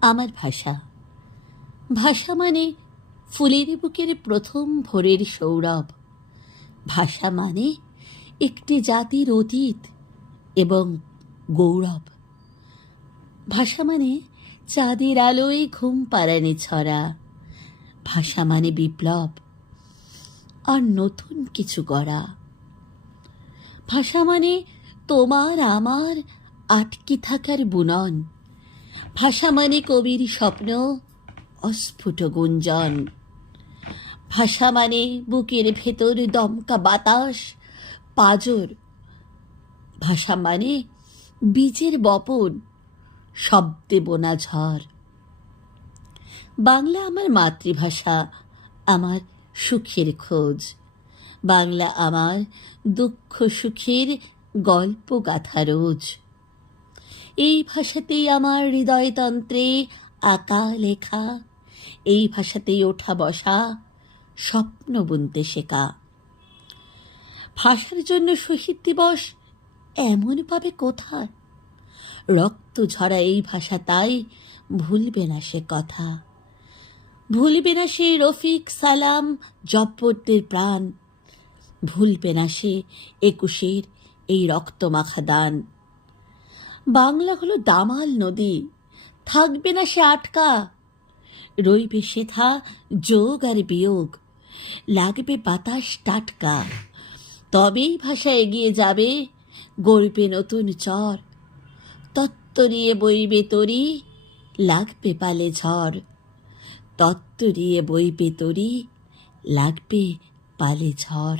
আমার ভাষা। ভাষা মানে ফুলের বুকের প্রথম ভোরের সৌরভ। ভাষা মানে একটি জাতির অতীত এবং গৌরব। ভাষা মানে চাঁদের আলোয় ঘুম পাড়ানি ছড়া। ভাষা মানে বিপ্লব আর নতুন কিছু গড়া। ভাষা মানে তোমার আমার আটকে থাকার বুনন। ভাষা মানে কবির স্বপ্ন অস্ফুট গুঞ্জন। ভাষা মানে বুকের ভেতর দমকা বাতাস পাজর। ভাষা মানে বীজের বপন শব্দে বোনা ঝড়। বাংলা আমার মাতৃভাষা, আমার সুখের খোঁজ। বাংলা আমার দুঃখ সুখের গল্প গাথা রোজ। এই ভাষাতেই আমার হৃদয়তন্ত্রে আঁকা লেখা। এই ভাষাতেই ওঠা বসা, স্বপ্ন বুনতে শেখা। ভাষার জন্য শহীদ দিবস এমন পাবে কোথায়? রক্ত ঝরা এই ভাষা তাই ভুলবে না সে কথা। ভুলবে না সে রফিক সালাম জব্বরদের প্রাণ। ভুলবে না সে ২১-এর এই রক্তমাখা দান। বাংলা হলো দামাল নদী, থাকবে না সে আটকা। রইবে সেথা যোগ আর বিয়োগ, লাগবে বাতাস টাটকা। তবেই ভাষা এগিয়ে যাবে, গড়বে নতুন চর। তত্ত্ব নিয়ে বইবে তরি, লাগবে পালে ঝড়। তত্ত্ব নিয়ে বইবে তরি, লাগবে পালে ঝড়।